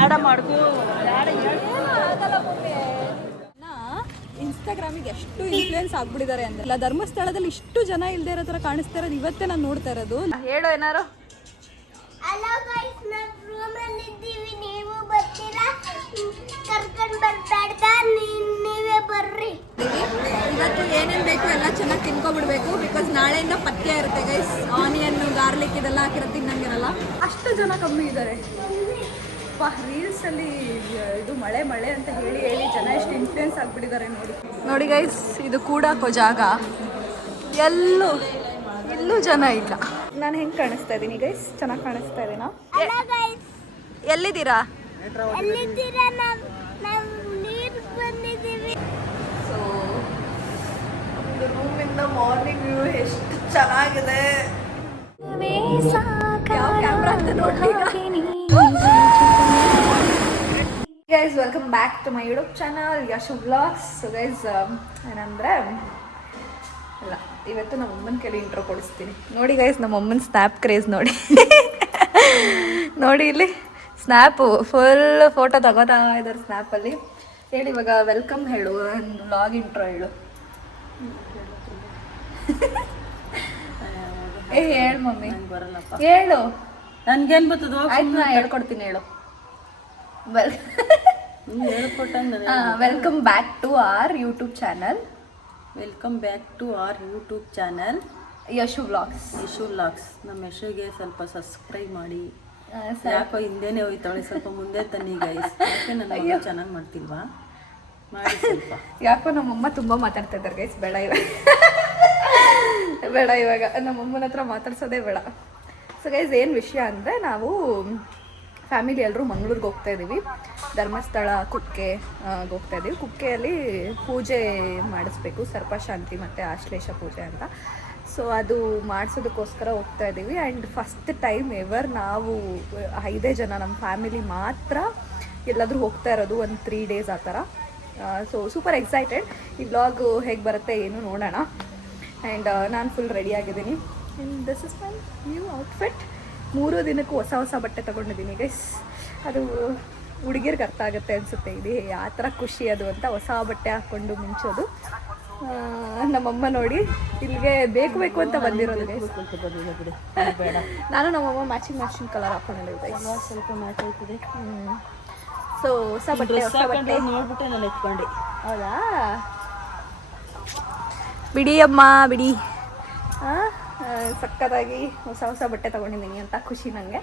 ಬೇಡ ಮಾಡ್ಕೋ ಇನ್ಸ್ಟಾಗ್ರಾಮಿಗೆ ಎಷ್ಟು ಇನ್ಫ್ಲೂಯೆನ್ಸ್ ಆಗ್ಬಿಟ್ಟಿದ್ದಾರೆ ಅಂದ್ರೆ ಧರ್ಮಸ್ಥಳದಲ್ಲಿ ಇಷ್ಟು ಜನ ಇಲ್ಲದೆ ಇರೋ ಥರ ಕಾಣಿಸ್ತಾ ಇರೋದು ಇವತ್ತೇ ನಾನು ನೋಡ್ತಾ ಇರೋದು. ಹೇಳು ಏನಾರು. ಹಲೋ ಗೈಸ್, ನಾವು ರೂಮಲ್ಲಿ ಇದ್ದೀವಿ, ನೀವು ಬರ್ತೀರಾ? ಕರ್ಕೊಂಡು ಬರ್ಬೇಡ, ನೀವೇ ಬರ್ರಿ. ಇವತ್ತು ಏನೇನು ಬೇಕು ಎಲ್ಲ ಚೆನ್ನಾಗಿ ತಿನ್ಕೊಬಿಡ್ಬೇಕು. ಬಿಕಾಸ್ ನಾಳೆಯಿಂದ ಪಥ್ಯ ಇರುತ್ತೆ ಗೈಸ್. ಆನಿಯನ್ ಗಾರ್ಲಿಕ್ ಇದೆಲ್ಲ ಹಾಕಿರೋ ತಿನ್ನಂಗಿರಲ್ಲ. ಅಷ್ಟು ಜನ ಕಮ್ಮಿ ಇದ್ದಾರೆ. ರೀಲ್ಸಲ್ಲಿ ಇದು ಮಳೆ ಮಳೆ ಅಂತ ಹೇಳಿ ಹೇಳಿ ಜನ ಎಷ್ಟು ಇನ್ಫ್ಲೂಯೆನ್ಸ್ ಆಗಿಬಿಟ್ಟಿದ್ದಾರೆ ನೋಡಿ. ನೋಡಿ ಗೈಸ್, ಇದು ಕೂಡಕ್ಕೋ ಜಾಗ. ಎಲ್ಲೂ ಜನ ಇಲ್ಲ. ನಾನು ಹೆಂಗೆ ಕಾಣಿಸ್ತಾ ಇದ್ದೀನಿ ಗೈಸ್? ಚೆನ್ನಾಗಿ ಕಾಣಿಸ್ತಾ ಇದ್ದೀನಾ? ಹಲೋ ಗೈಸ್, ಎಲ್ಲಿದ್ದೀರಾ? ಎಲ್ಲಿದ್ದೀರಾ? ನಾವು ನೀರು ಬಂದಿದ್ದೀವಿ. ಸೊ ಒಂದು ರೂಮಿಂದ ಮಾರ್ನಿಂಗ್ ವ್ಯೂ ಎಷ್ಟು ಚೆನ್ನಾಗಿದೆ. ಯಾವ ಕ್ಯಾಮ್ರಾ ಅಂತ ನೋಡಿ guys. Welcome back to my YouTube channel Yashu vlogs. So guys, ಏನಂದರೆ ಅಲ್ಲ, ಇವತ್ತು ನಮ್ಮ ಅಮ್ಮನ ಕೈಲಿ ಇಂಟ್ರೋ ಕೊಡಿಸ್ತೀನಿ. ನೋಡಿ ಗೈಸ್, ನಮ್ಮ ಅಮ್ಮನ ಸ್ನ್ಯಾಪ್ ಕ್ರೇಜ್ ನೋಡಿ. ನೋಡಿ ಇಲ್ಲಿ ಸ್ನ್ಯಾಪು ಫುಲ್ ಫೋಟೋ ತಗೋತಾ ಇದ್ದಾರೆ ಸ್ನ್ಯಾಪಲ್ಲಿ. ಹೇಳಿ ಇವಾಗ ವೆಲ್ಕಮ್ ಹೇಳು, ಒಂದು ವ್ಲಾಗ್ ಇಂಟ್ರೋ ಹೇಳು. ಹೇಳು ಮಮ್ಮಿ. ಬರಲ್ಲಪ್ಪ, ಹೇಳು. ನನ್ಗೇನ್ ಬರ್ತದ? ಆಯ್ತು, ನಾ ಹೇಳ್ಕೊಡ್ತೀನಿ, ಹೇಳು. Welcome back to our YouTube channel. Welcome back to our YouTube channel Yashu vlogs. Yashu vlogs. ನಮ್ಮ ಯಶುಗೆ ಸ್ವಲ್ಪ ಸಬ್ಸ್ಕ್ರೈಬ್ ಮಾಡಿ. ಯಾಕೋ ಹಿಂದೆನೇ ಹೋಯ್ತಾಳೆ, ಸ್ವಲ್ಪ ಮುಂದೆ ತನ್ನಿ ಗೈಸ್. ಯಾಕೆ ನನ್ನ ಮಗ ಚೆನ್ನಾಗಿ ಮಾಡ್ತಿಲ್ವಾ? ಮಾಡಿ ಸ್ವಲ್ಪ. ಯಾಕೋ ನಮ್ಮಮ್ಮ ತುಂಬ ಮಾತಾಡ್ತಾ ಇದ್ದಾರೆ ಗೈಸ್. ಬೇಡ ಇವಾಗ ನಮ್ಮಮ್ಮನ ಹತ್ರ ಮಾತಾಡ್ಸೋದೇ ಬೇಡ. ಸೊ ಗೈಸ್, ಏನು ವಿಷಯ ಅಂದರೆ ನಾವು ಫ್ಯಾಮಿಲಿ ಎಲ್ಲರೂ ಮಂಗಳೂರಿಗೆ ಹೋಗ್ತಾ ಇದ್ದೀವಿ. ಧರ್ಮಸ್ಥಳ ಕುಕ್ಕೆ ಹೋಗ್ತಾ ಇದ್ದೀವಿ. ಕುಕ್ಕೆಯಲ್ಲಿ ಪೂಜೆ ಮಾಡಿಸ್ಬೇಕು, ಸರ್ಪಶಾಂತಿ ಮತ್ತು ಆಶ್ಲೇಷ ಪೂಜೆ ಅಂತ. ಸೊ ಅದು ಮಾಡಿಸೋದಕ್ಕೋಸ್ಕರ ಹೋಗ್ತಾ ಇದ್ದೀವಿ. ಆ್ಯಂಡ್ ಫಸ್ಟ್ ಟೈಮ್ ಎವರ್ ನಾವು 5 ಜನ ನಮ್ಮ ಫ್ಯಾಮಿಲಿ ಮಾತ್ರ ಎಲ್ಲಾದರೂ ಹೋಗ್ತಾ ಇರೋದು, ಒಂದು 3 days ಆ ಥರ. So super excited. ಈ ವ್ಲಾಗ್ ಹೇಗೆ ಬರುತ್ತೆ ಏನು ನೋಡೋಣ. ಆ್ಯಂಡ್ ನಾನು ಫುಲ್ ರೆಡಿಯಾಗಿದ್ದೀನಿ. And this is my new outfit. 3 ದಿನಕ್ಕೂ ಹೊಸ ಬಟ್ಟೆ ತೊಗೊಂಡಿದ್ದೀನಿ ಗೈಸ್. ಅದು ಹುಡುಗಿರ್ಗೆ ಅರ್ಥ ಆಗುತ್ತೆ ಅನಿಸುತ್ತೆ, ಇದು ಯಾವ ಥರ ಖುಷಿ ಅದು ಅಂತ. ಹೊಸ ಬಟ್ಟೆ ಹಾಕ್ಕೊಂಡು ಮಿಂಚೋದು. ನಮ್ಮಮ್ಮ ನೋಡಿ ಇಲ್ಲಿಗೆ ಬೇಕು ಅಂತ ಬಂದಿರೋದು ಗೈಸ್. ನಾನು ನಮ್ಮಮ್ಮ ಮ್ಯಾಚಿಂಗ್ ಕಲರ್ ಹಾಕೊಂಡಿದ್ದೆ. ಸ್ವಲ್ಪ ಮ್ಯಾಚ್ ಆಯ್ತದೆ. ಸೊ ಹೊಸ ಬಟ್ಟೆ ನೋಡ್ಬಿಟ್ಟೆ ನಾನು ಎತ್ಕೊಂಡೆ. ಹೌದಾ? ಬಿಡಿ ಅಮ್ಮ ಬಿಡಿ. ಸಕ್ಕತ್ತಾಗಿ ಹೊಸ ಬಟ್ಟೆ ತೊಗೊಂಡಿದ್ದೀನಿ ಅಂತ ಖುಷಿ ನನಗೆ.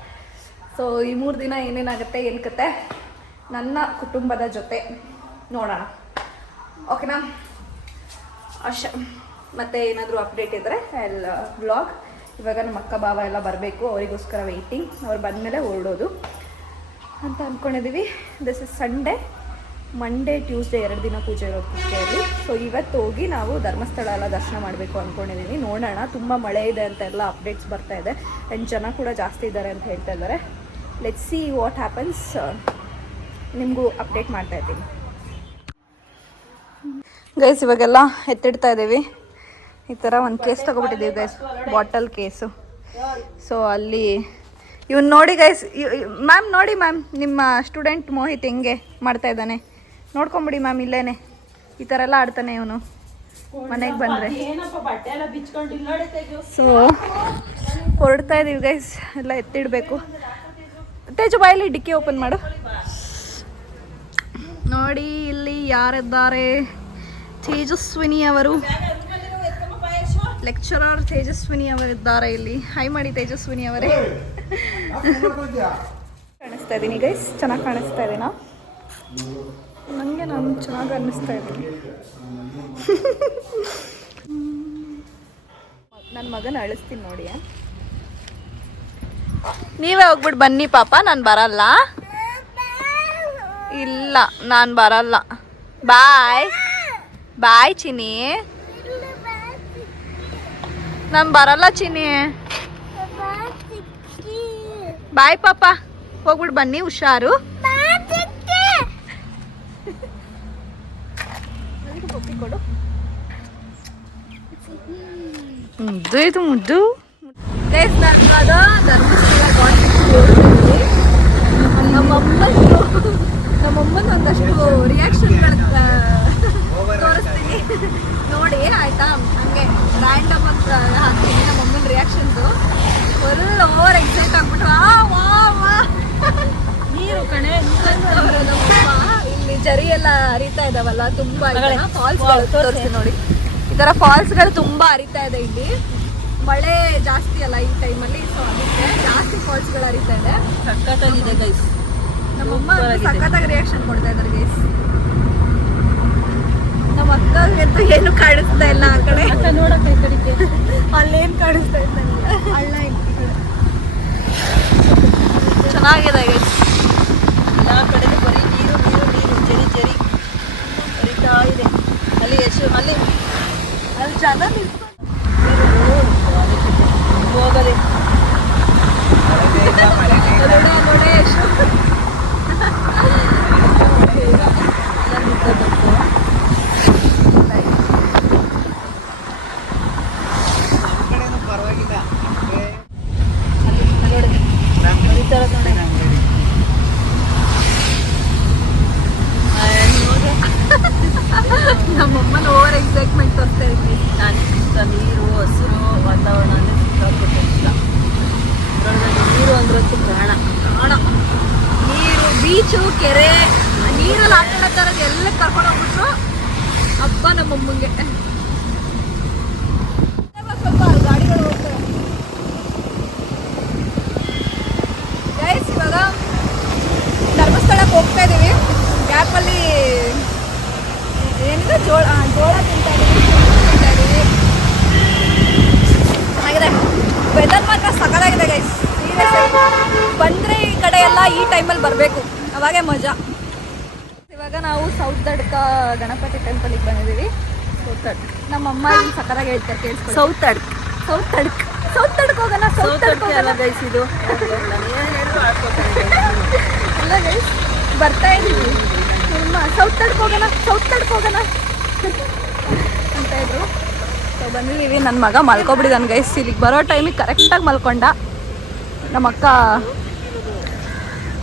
ಸೊ ಈ 3 ದಿನ ಏನೇನಾಗುತ್ತೆ ಏನು ಕತೆ ನನ್ನ ಕುಟುಂಬದ ಜೊತೆ ನೋಡೋಣ. ಓಕೆನಾ? ಅಷ್ಟೇ. ಮತ್ತು ಏನಾದರೂ ಅಪ್ಡೇಟ್ ಇದ್ದರೆ ಎಲ್ಲ ವ್ಲಾಗ್. ಇವಾಗ ನಮ್ಮ ಅಕ್ಕ ಬಾವ ಎಲ್ಲ ಬರಬೇಕು, ಅವರಿಗೋಸ್ಕರ ವೆಯ್ಟಿಂಗ್. ಅವ್ರು ಬಂದಮೇಲೆ ಹೊರಡೋದು ಅಂತ ಅಂದ್ಕೊಂಡಿದ್ದೀವಿ. This is Sunday. Monday Tuesday 2 ದಿನ ಪೂಜೆ ಇರೋದು ಕುಕ್ಕೆಯಲ್ಲಿ. ಸೊ ಇವತ್ತು ಹೋಗಿ ನಾವು ಧರ್ಮಸ್ಥಳ ಎಲ್ಲ ದರ್ಶನ ಮಾಡಬೇಕು ಅಂದ್ಕೊಂಡಿದ್ದೀನಿ. ನೋಡೋಣ. ತುಂಬ ಮಳೆ ಇದೆ ಅಂತ ಎಲ್ಲ ಅಪ್ಡೇಟ್ಸ್ ಬರ್ತಾ ಇದೆ. ಆ್ಯಂಡ್ ಜನ ಕೂಡ ಜಾಸ್ತಿ ಇದ್ದಾರೆ ಅಂತ ಹೇಳ್ತಾ ಇದ್ದಾರೆ. Let's see what happens. ನಿಮಗೂ ಅಪ್ಡೇಟ್ ಮಾಡ್ತಾ ಇದ್ದೀನಿ ಗೈಸ್. ಇವಾಗೆಲ್ಲ ಎತ್ತಿಡ್ತಾ ಇದ್ದೀವಿ. ಈ ಥರ ಒಂದು ಕೇಸ್ ತೊಗೊಬಿಟ್ಟಿದ್ದೀವಿ ಗೈಸ್, ಬಾಟಲ್ ಕೇಸು. ಸೊ ಅಲ್ಲಿ ಇವನು ನೋಡಿ ಗೈಸ್. ಮ್ಯಾಮ್ ನೋಡಿ ಮ್ಯಾಮ್, ನಿಮ್ಮ ಸ್ಟೂಡೆಂಟ್ ಮೋಹಿತ್ ಹೆಂಗೆ ಮಾಡ್ತಾ ಇದ್ದಾನೆ ನೋಡ್ಕೊಂಬಿಡಿ ಮ್ಯಾಮ್. ಇಲ್ಲೇನೆ ಈ ಥರ ಎಲ್ಲ ಆಡ್ತಾನೆ ಇವನು ಮನೆಗೆ ಬಂದರೆ. ಸೊ ಹೊರಡ್ತಾ ಇದ್ದೀವಿ ಗೈಸ್. ಎಲ್ಲ ಎತ್ತಿಡಬೇಕು. ತೇಜು ಬಾಯಲ್ಲಿ ಡಿಕ್ಕಿ ಓಪನ್ ಮಾಡು. ನೋಡಿ ಇಲ್ಲಿ ಯಾರಿದ್ದಾರೆ? ತೇಜಸ್ವಿನಿ ಅವರು, ಲೆಕ್ಚರರ್ ತೇಜಸ್ವಿನಿ ಅವರಿದ್ದಾರೆ ಇಲ್ಲಿ. ಹಾಯ್ ಮಾಡಿ ತೇಜಸ್ವಿನಿ ಅವರೇ. ಕಾಣಿಸ್ತಾ ಇದ್ದೀನಿ ಗೈಸ್? ಚೆನ್ನಾಗಿ ಕಾಣಿಸ್ತಾ ಇದ್ದೀನಾ? ನನಗೆ ನಾನು ಚೆನ್ನಾಗಿ ಅನ್ನಿಸ್ತಾ ಇದ್ದೀನಿ. ನನ್ನ ಮಗನ ಅಳಿಸ್ತೀನಿ ನೋಡಿ. ನೀವೇ ಹೋಗ್ಬಿಟ್ಟು ಬನ್ನಿ ಪಾಪ, ನಾನು ಬರಲ್ಲ. ಇಲ್ಲ ನಾನು ಬರಲ್ಲ. ಬಾಯ್ ಬಾಯ್ ಚಿನಿ. ನಾನು ಬರಲ್ಲ ಚಿನಿ. ಬಾಯ್ ಪಾಪ, ಹೋಗ್ಬಿಟ್ಟು ಬನ್ನಿ, ಹುಷಾರು. ಕೊಡು. ಮುದ್ದು ಇದು ಮುದ್ದು. ನಮ್ಮಮ್ಮಂದು ಇದಾವಲ್ಲ ತುಂಬಾ ಫಾಲ್ಸ್ಗಳು ತೋರಿಸಿ ನೋಡಿ. ಈ ತರ ಫಾಲ್ಸ್ಗಳು ತುಂಬಾ ಹರಿತಾ ಇದೆ ಇಲ್ಲಿ. ಮಳೆ ಜಾಸ್ತಿ ಅಲ್ಲ ಈ ಟೈಮಲ್ಲಿ, ಸೊ ಅದಕ್ಕೆ ಜಾಸ್ತಿ ಫಾಲ್ಸ್ಗಳು ಹರಿತಾ ಇದೆ. ಸಖತ್ತಾಗಿದೆ ಗೈಸ್. ನಮ್ಮಮ್ಮ ಸಖತ್ತಾಗಿ ರಿಯಾಕ್ಷನ್ ಕೊಡ್ತಾ ಇದ್ದಾರೆ ಗೈಸ್. ನಮ್ಮ ಅಕ್ಕಂತೂ ಏನು ಕಾಣಿಸ್ತಾ ಇಲ್ಲ ಆ ಕಡೆ ನೋಡಕ್ಕೆ ಈ ಕಡೆಗೆ ಅಲ್ಲೇನು ಕಾಣಿಸ್ತಾ ಇಲ್ಲ. ಹಳ್ಳ ಚೆನ್ನಾಗಿದೆ ಗೈಸ್. ಎಲ್ಲ ಕಡೆಗೂ ಬರೀ ನೀರು ನೀರು ನೀರು ಜರಿ ಜರಿ ಹರಿತಾ ಇದೆ. ಅಲ್ಲಿ ಎಷ್ಟು ಅಲ್ಲಿ ಜನ ಹೋಗಲಿ ನೋಡಿ ಎಷ್ಟು ನಮ್ಮಮ್ಮನ ಓವರ್ ಎಕ್ಸೈಟ್ಮೆಂಟ್ ತೋರಿಸ್ತಾ ಇದ್ವಿ. ನಾನು ನೀರು ಹಸಿರು ವಾತಾವರಣ ಅಂದರೆ ಸಿಕ್ಕಾಪಟ್ಟೆ ಇಷ್ಟ. ಅದರೊಳಗೆ ನೀರು ಅಂದ್ರಂತೂ ಪ್ರಾಣ. ನೀರು, ಬೀಚು, ಕೆರೆ, ನೀರಲ್ಲಿ ಆಟ ಆಡೋ ಥರದ್ದು ಎಲ್ಲ ಕರ್ಕೊಂಡು ಹೋಗ್ಬಿಟ್ರು ಹಬ್ಬ ನಮ್ಮಮ್ಮಂಗೆ. ಸ್ವಲ್ಪ ಗಾಡಿಗಳು ಹೋಗ್ತವೆ ಗೈಸ್. ಇವಾಗ ಧರ್ಮಸ್ಥಳಕ್ಕೆ ಹೋಗ್ತಾ ಇದ್ದೀವಿ. ಗ್ಯಾಪಲ್ಲಿ ಏನಿದೆ ಜೋಳ ತಿಂತಾ ಇದ್ದೀವಿ. ಚೆನ್ನಾಗಿದೆ. ವೆದರ್ ಮಾತ್ರ ಸಕಲಾಗಿದೆ ಗೈಸ್. ಬಂದರೆ ಈ ಕಡೆ ಎಲ್ಲ ಈ ಟೈಮಲ್ಲಿ ಬರಬೇಕು, ಅವಾಗೇ ಮಜಾ. ಇವಾಗ ನಾವು ಸೌತ್ ತಡ್ಕ ಗಣಪತಿ ಟೆಂಪಲಿಗೆ ಬಂದಿದ್ದೀವಿ. ನಮ್ಮಮ್ಮ ಇಲ್ಲಿ ಸಕಲಾಗಿ ಹೇಳ್ತಾರೆ, ಕೇಳಿಸ್ಕೊಳ್ಳಿ. ಸೌತ್ ತಡ್ಕ ಹೋಗೋಣ. ಸೌತ್ ತಡ್ಕ ಎಲ್ಲ ಗೈಸ್ ಇದು ಇಲ್ಲ ಗೈಸ್, ಬರ್ತಾ ಇದ್ದೀವಿ. ನಿಮ್ಮ ಸೌತ್ ತಡ್ಕ ಹೋಗೋಣ ಅಂತ ಇದ್ರು. ಸೊ ಬಂದಿದ್ದೀವಿ. ನನ್ನ ಮಗ ಮಲ್ಕೊಬಿಟ್ಟಿದ್ದಾನೆ ಗೈಸ್. ಇಲ್ಲಿಗೆ ಬರೋ ಟೈಮಿಗೆ ಕರೆಕ್ಟಾಗಿ ಮಲ್ಕೊಂಡ. ನಮ್ಮ ಅಕ್ಕ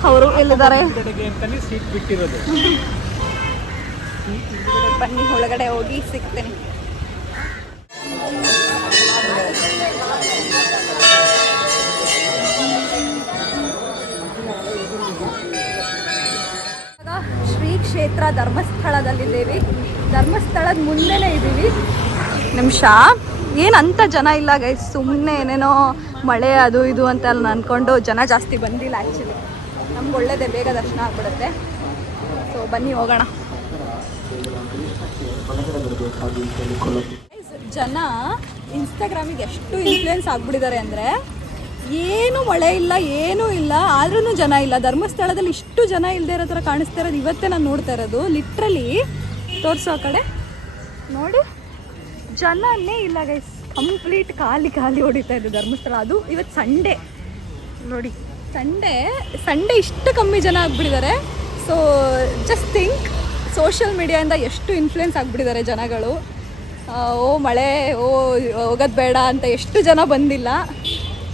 ಅವರು ಎಲ್ಲಿದ್ದಾರೆ ಬನ್ನಿ, ಒಳಗಡೆ ಹೋಗಿ ಸಿಗ್ತೇನೆ. ಶ್ರೀ ಕ್ಷೇತ್ರ ಧರ್ಮಸ್ಥಳದಲ್ಲಿದ್ದೀವಿ. ಧರ್ಮಸ್ಥಳದ ಮುಂದೆನೇ ಇದ್ದೀವಿ. ನಿಮಿಷ ಏನಂತ ಜನ ಇಲ್ಲ ಗೈಸ್. ಸುಮ್ಮನೆ ಏನೇನೋ ಮಳೆ ಅದು ಇದು ಅಂತ ಅಲ್ಲಿ ಅಂದ್ಕೊಂಡು ಜನ ಜಾಸ್ತಿ ಬಂದಿಲ್ಲ. ಆ್ಯಕ್ಚುಲಿ ನಮ್ಗೆ ಒಳ್ಳೇದೇ, ಬೇಗ ದರ್ಶನ ಆಗ್ಬಿಡುತ್ತೆ. ಸೊ ಬನ್ನಿ ಹೋಗೋಣ. ಜನ ಇನ್ಸ್ಟಾಗ್ರಾಮಿಗೆ ಎಷ್ಟು ಇನ್ಫ್ಲೂಯೆನ್ಸ್ ಆಗ್ಬಿಟ್ಟಿದ್ದಾರೆ ಅಂದರೆ, ಏನೂ ಮಳೆ ಇಲ್ಲ, ಏನೂ ಇಲ್ಲ, ಆದ್ರೂ ಜನ ಇಲ್ಲ. ಧರ್ಮಸ್ಥಳದಲ್ಲಿ ಇಷ್ಟು ಜನ ಇಲ್ಲದೆ ಇರೋ ಥರ ಕಾಣಿಸ್ತಾ ಇರೋದು ಇವತ್ತೇ ನಾನು ನೋಡ್ತಾ ಇರೋದು. ಲಿಟ್ರಲಿ ತೋರಿಸೋ ಆ ಕಡೆ ನೋಡಿ, ಜನನೇ ಇಲ್ಲ ಗೈಸ್. ಕಂಪ್ಲೀಟ್ ಖಾಲಿ ಹೊಡಿತಾ ಇದೆ ಧರ್ಮಸ್ಥಳ. ಅದು ಇವತ್ತು ಸಂಡೇ ನೋಡಿ, ಸಂಡೇ ಇಷ್ಟು ಕಮ್ಮಿ ಜನ ಆಗ್ಬಿಟ್ಟಿದ್ದಾರೆ. ಸೊ ಜಸ್ಟ್ ಥಿಂಕ್, ಸೋಷಿಯಲ್ ಮೀಡಿಯಾಯಿಂದ ಎಷ್ಟು ಇನ್ಫ್ಲುಯೆನ್ಸ್ ಆಗಿಬಿಟ್ಟಿದ್ದಾರೆ ಜನಗಳು. ಓ ಮಳೆ, ಹೋಗೋದು ಬೇಡ ಅಂತ ಎಷ್ಟು ಜನ ಬಂದಿಲ್ಲ.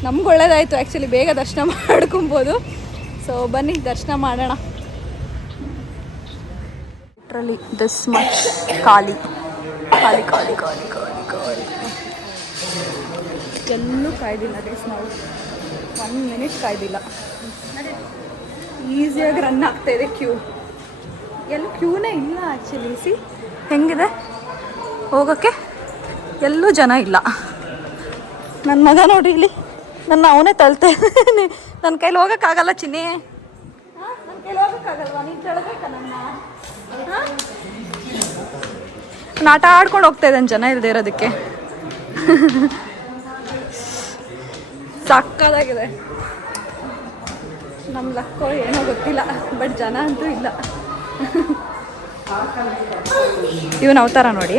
ನಮ್ಗೆ ಒಳ್ಳೇದಾಯಿತು ಆ್ಯಕ್ಚುಲಿ, ಬೇಗ ದರ್ಶನ ಮಾಡ್ಕೊಬೋದು. ಸೊ ಬನ್ನಿ ದರ್ಶನ ಮಾಡೋಣ. ಲಿಟ್ರಲಿ ದಿಸ್ ಮಚ್ ಖಾಲಿ. ಎಲ್ಲೂ ಕಾಯ್ದಿಲ್ಲ ಗೈಸ್. ನಾವು 1 ಮಿನಿಟ್ ಕಾಯ್ದಿಲ್ಲ. ಈಸಿಯಾಗಿ ರನ್ ಆಗ್ತಾ ಇದೆ ಕ್ಯೂ. ಎಲ್ಲೂ ಕ್ಯೂನೇ ಇಲ್ಲ ಆ್ಯಕ್ಚುಲಿ. ಸಿ ಹೆಂಗಿದೆ ಹೋಗೋಕ್ಕೆ, ಎಲ್ಲೂ ಜನ ಇಲ್ಲ. ನನ್ನ ಮಗ ನೋಡ್ರಿ ಇಲ್ಲಿ, ಅವನೇ ತಳ್ತಾ ಇದ್ದಾನೆ. ನನ್ನ ಕೈಲಿ ಹೋಗೋಕ್ಕಾಗಲ್ಲ ಚಿನ್ನಿ. ನನ್ನ ಕೈಲಿ ಹೋಗೋಕ್ಕಾಗಲ್ವಾ? ನೀನು ತಳ್ಬೇಕಾ ನನ್ನ? ನಾನು ಆಟ ಆಡ್ಕೊಂಡು ಹೋಗ್ತಾ ಇದ್ದಾನೆ ಜನ ಇಲ್ಲದೆ ಇರೋದಕ್ಕೆ. ಸಕ್ಕದಾಗಿದೆ. ನಮ್ಮ ಲಕ್ಕೋ ಏನೋ ಗೊತ್ತಿಲ್ಲ, ಬಟ್ ಜನ ಅಂತೂ ಇಲ್ಲ. ಇವನು ಅವತಾರ ನೋಡಿ.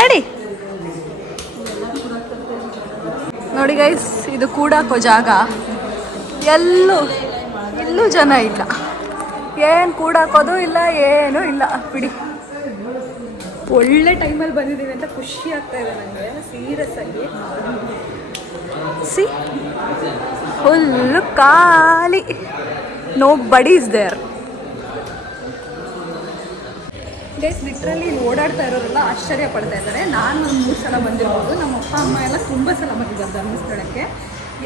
ರೆಡಿ ನೋಡಿ ಗೈಸ್, ಇದು ಕೂಡಾಕೋ ಜಾಗ. ಎಲ್ಲೂ ಜನ ಇಲ್ಲ. ಏನು ಕೂಡಾಕೋದು ಇಲ್ಲ, ಏನೂ ಇಲ್ಲ ಬಿಡಿ. ಒಳ್ಳೆ ಟೈಮಲ್ಲಿ ಬಂದಿದ್ದೀವಿ ಅಂತ ಖುಷಿ ಆಗ್ತಾ ಇದೆ ನನಗೆ, ಸೀರಿಯಸ್ ಆಗಿ. ಸಿ ಫುಲ್ಲು ಖಾಲಿ, ನೋ ಬಡಿ ಇಸ್ ದೇರ್. ಗೈಸ್ ಲಿಟ್ರಲಿ ಓಡಾಡ್ತಾ ಇರೋರೆಲ್ಲ ಆಶ್ಚರ್ಯ ಪಡ್ತಾ ಇದ್ದಾರೆ. ನಾನು ಒಂದು 3 ಸಲ ಬಂದಿರ್ಬೋದು. ನಮ್ಮ ಅಪ್ಪ ಅಮ್ಮ ಎಲ್ಲ ತುಂಬ ಸಲ ಬಂದಿದ್ದಾರೆ ಧರ್ಮಸ್ಥಳಕ್ಕೆ.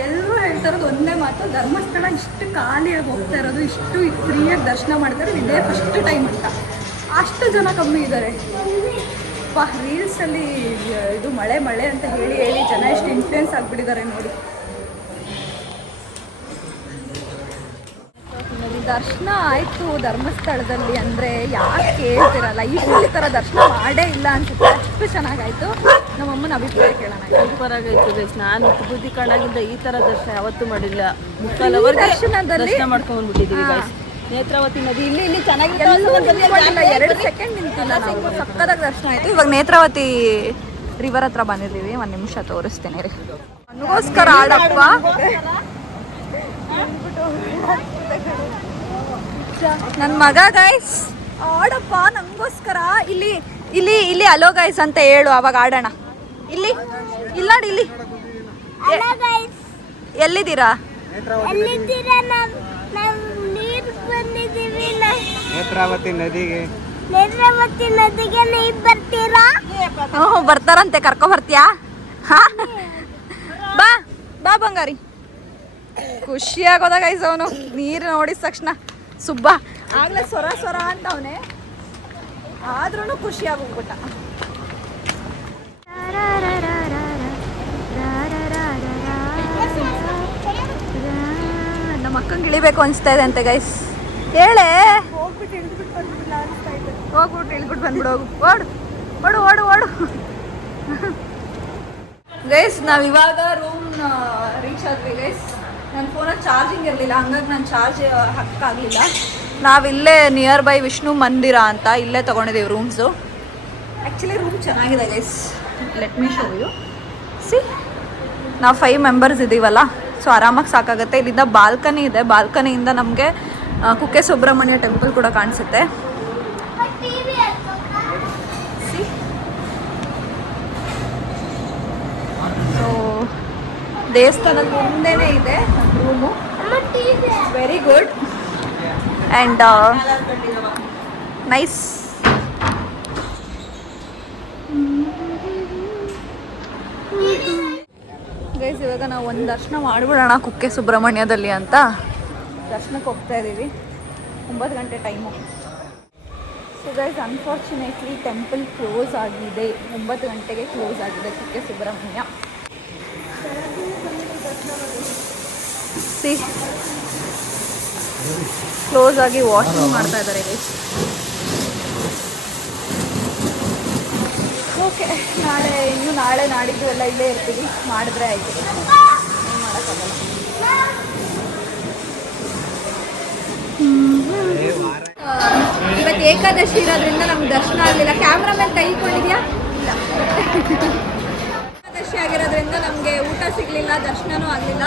ಎಲ್ಲರೂ ಹೇಳ್ತಾ ಇರೋದು ಒಂದೇ ಮಾತು, ಧರ್ಮಸ್ಥಳ ಇಷ್ಟು ಖಾಲಿಯಾಗಿ ಹೋಗ್ತಾ ಇರೋದು, ಇಷ್ಟು ಫ್ರೀಯಾಗಿ ದರ್ಶನ ಮಾಡ್ತಾರೆ, ಇದೇ ಫಸ್ಟ್ ಟೈಮ್ ಅಂತ. ಅಷ್ಟು ಜನ ಕಮ್ಮಿ ಇದ್ದಾರೆ. ರೀಲ್ಸಲ್ಲಿ ಇದು ಮಳೆ ಮಳೆ ಅಂತ ಹೇಳಿ ಹೇಳಿ ಜನ ಎಷ್ಟು ಇನ್ಫ್ಲೂಯೆನ್ಸ್ ಆಗಿಬಿಟ್ಟಿದ್ದಾರೆ ನೋಡಿ. ದರ್ಶನ ಆಯಿತು ಧರ್ಮಸ್ಥಳದಲ್ಲಿ ಅಂದರೆ ಯಾಕೆ ಕೇಳ್ತಿರಲ್ಲ, ಈ ಥರ ದರ್ಶನ ಮಾಡೇ ಇಲ್ಲ ಅನ್ಸುತ್ತೆ, ಅಷ್ಟು ಚೆನ್ನಾಗಾಯಿತು. ನಮ್ಮಮ್ಮನ ಅಭಿಪ್ರಾಯ ಕೇಳೋಣ. ಸೂಪರ್ ಆಗೈತೆ ಗೈಸ್. ನಾನು ಬುದ್ಧಿ ಕಾಣಾಗಿಂದ ಈ ಥರ ದರ್ಶನ ಯಾವತ್ತೂ ಮಾಡಿಲ್ಲ. ಮುಕ್ಕಾಲವರೆಗೆ ದರ್ಶನ ಮಾಡ್ಕೊಂಡ್ಬಂದ್ಬಿಟ್ಟಿದ್ದೀವಿ ಗೈಸ್. ನೇತ್ರಾವತಿ ನದಿ ಇಲ್ಲಿ ಚೆನ್ನಾಗಿ 2 ಸೆಕೆಂಡ್ ನಿಂತಿಲ್ಲ ನಾವು, ಸಕ್ಕದಾಗ ದರ್ಶನ ಆಯಿತು. ಇವಾಗ ನೇತ್ರಾವತಿ ರಿವರ್ ಹತ್ರ ಬಂದಿದ್ದೀವಿ. 1 ನಿಮಿಷ ತೋರಿಸ್ತೇನೆ ರೀ. ನನಗೋಸ್ಕರ ಆಡಪ್ಪ, ನನ್ನ ಮಗ ಗೈಸ್ ಆಡಪ್ಪ ನನಗೋಸ್ಕರ. ಇಲ್ಲಿ ಇಲ್ಲಿ ಇಲ್ಲಿ ಅಲೋ ಗೈಸ್ ಅಂತ ಹೇಳು, ಅವಾಗ ಆಡೋಣ. ಇಲ್ಲಿ ಇಲ್ಲ ನೋಡಿ, ಇಲ್ಲಿ ಹಲೋ ಗೈಸ್, ಎಲ್ಲಿದ್ದೀರಾ? ಎಲ್ಲಿದ್ದೀರಾ? ನಾವು ನೀರು ಬಂದಿದ್ದೀವಿ. ನೇತ್ರಾವತಿ ನದಿಗೆ ನೀರು ಬರ್ತೀರಾ? ಹ್ಞೂ ಬರ್ತಾರಂತೆ, ಕರ್ಕೊ ಬರ್ತೀಯಾ? ಹಾ ಬಾ ಬಾ ಬಂಗಾರಿ. ಖುಷಿ ಆಗೋದ ಗೈಸ್ ಅವನು ನೀರು ನೋಡಿದ ತಕ್ಷಣ. ಸುಬ್ಬ ಆಗ್ಲೇ ಸ್ವರ ಸ್ವರ ಅಂತ ಅವನೇ, ಆದ್ರೂ ಖುಷಿ ಆಗೋಗ್ಬಿಟ್ಟ. ನಮ್ಮ ಅಕ್ಕಂಗೆ ಇಳಿಬೇಕು ಅನಿಸ್ತಾ ಇದೆ ಅಂತೆ ಗೈಸ್. ಹೇಳೇ ಹೋಗ್ಬಿಟ್ಟು ಇಳಿದ್ಬಿಟ್ಟು ಬಂದ್ಬಿಡು, ಹೋಗು, ಓಡು ಓಡು ಓಡು ಓಡು. ಗೈಸ್ ನಾವು ಇವಾಗ ರೂಮ್ ರೀಚ್ ಆದ್ವಿ ಗೈಸ್. ನನ್ನ ಫೋನಲ್ಲಿ ಚಾರ್ಜಿಂಗ್ ಇರಲಿಲ್ಲ, ಹಂಗಾಗಿ ನಾನು ಚಾರ್ಜ್ ಹಾಕೋಕ್ಕಾಗಲಿಲ್ಲ. ನಾವಿಲ್ಲೇ ನಿಯರ್ ಬೈ ವಿಷ್ಣು ಮಂದಿರ ಅಂತ ಇಲ್ಲೇ ತೊಗೊಂಡಿದ್ದೀವಿ ರೂಮ್ಸು. ಆ್ಯಕ್ಚುಲಿ ರೂಮ್ ಚೆನ್ನಾಗಿದೆ guys, let me show you. See ನಾವು 5 ಮೆಂಬರ್ಸ್ ಇದ್ದೀವಲ್ಲ, ಸೊ ಆರಾಮಾಗಿ ಸಾಕಾಗುತ್ತೆ. ಇಲ್ಲಿಂದ ಬಾಲ್ಕನಿ ಇದೆ, ಬಾಲ್ಕನಿಯಿಂದ ನಮಗೆ ಕುಕ್ಕೆ ಸುಬ್ರಹ್ಮಣ್ಯ ಟೆಂಪಲ್ ಕೂಡ ಕಾಣಿಸುತ್ತೆ. ಸಿ ಸೊ ದೇವಸ್ಥಾನದ ಮುಂದೆನೇ ಇದೆ room. Very good and nice. Guys ಇವಾಗ ನಾವು ಒಂದು ದರ್ಶನ ಮಾಡಿಬಿಡೋಣ ಕುಕ್ಕೆ ಸುಬ್ರಹ್ಮಣ್ಯದಲ್ಲಿ ಅಂತ ದರ್ಶನಕ್ಕೆ ಹೋಗ್ತಾ ಇದ್ದೀವಿ. 9 ಗಂಟೆ time. So guys unfortunately temple close ಆಗಿದೆ, 9 ಗಂಟೆಗೆ ಕ್ಲೋಸ್ ಆಗಿದೆ ಕುಕ್ಕೆ ಸುಬ್ರಹ್ಮಣ್ಯ. ಸಿ ಕ್ಲೋಸ್ ಆಗಿ ವಾಷಿಂಗ್ ಮಾಡ್ತಾ ಇದ್ದಾರೆ ಗೈಸ್. ಓಕೆ, ನಾಳೆ ನಾಡಿದ್ದು ಎಲ್ಲ ಇಲ್ಲೇ ಇರ್ತೀವಿ, ಮಾಡಿದ್ರೆ ಆಯಿತು, ಏನು ಮಾಡೋಕ್ಕಾಗಲ್ಲ. ಇವತ್ತು ಏಕಾದಶಿ ಇರೋದ್ರಿಂದ ನಮ್ಗೆ ದರ್ಶನ ಆಗಲಿಲ್ಲ. ಕ್ಯಾಮ್ರಾಮನ್ ಕೈ ಇಟ್ಕೊಂಡಿದ್ಯಾ? ಇಲ್ಲ. ಏಕಾದಶಿ ಆಗಿರೋದ್ರಿಂದ ನಮಗೆ ಊಟ ಸಿಗಲಿಲ್ಲ, ದರ್ಶನವೂ ಆಗಲಿಲ್ಲ.